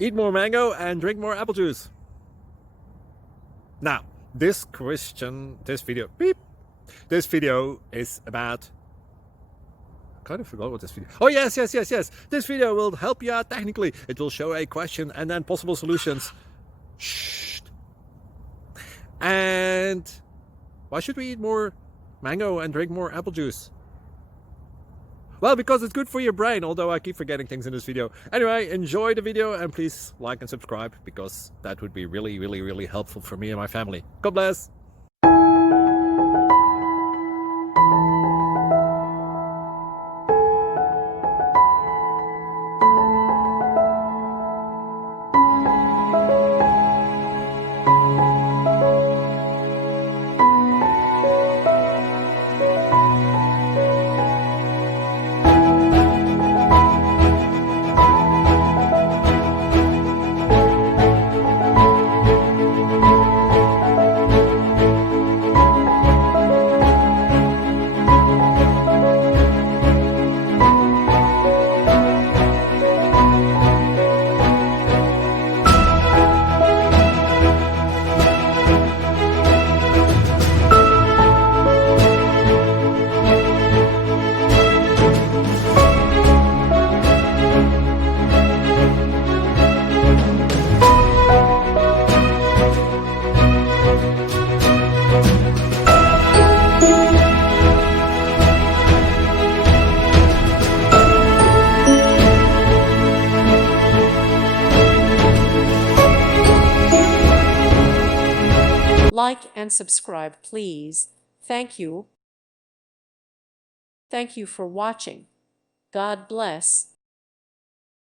Eat more mango and drink more apple juice. Now, this video is about... I kind of forgot what this video... Oh, yes. This video will help you out technically. It will show a question and then possible solutions. Shh. And why should we eat more mango and drink more apple juice? Well, because it's good for your brain, although I keep forgetting things in this video. Anyway, enjoy the video and please like and subscribe, because that would be really helpful for me and my family. God bless! Like and subscribe, please. Thank you. Thank you for watching. God bless.